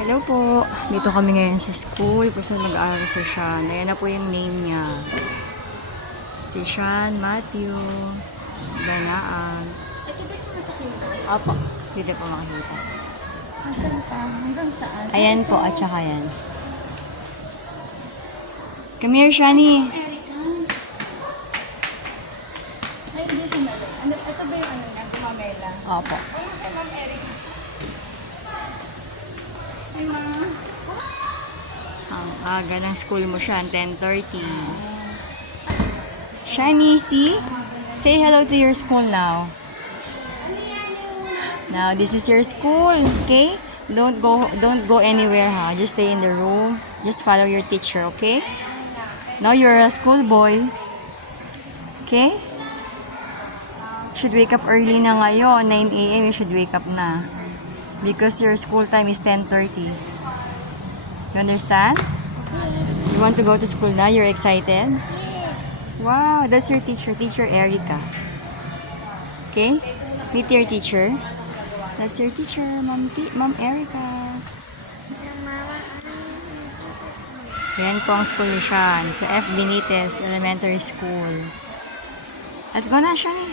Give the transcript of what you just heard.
Hello po. Dito kami ngayon sa school kung saan mag-aaral si Sean. Ayan na po yung name niya. Si Sean Matthew Banaan. Kinder? Opo. Dito po makikita. Ayan po at saka yan. Come here, Shani. Erika. Aga ng school mo siya, 10.30. Shani, see? Say hello to your school now. Now, this is your school, okay? Don't go don't go anywhere, ha? Just stay in the room. Just follow your teacher, okay? Now you're a school boy. Okay? Should wake up early na ngayon, 9 a.m. You should wake up na. Because your school time is 10.30. You understand? You want to go to school now? You're excited? Wow, that's your teacher, Teacher Erica. Okay? Meet your teacher. That's your teacher, Mom, T- Mom Erica. Yan po ang school ni Sean sa F. Benitez Elementary School. Let's go na, Sean.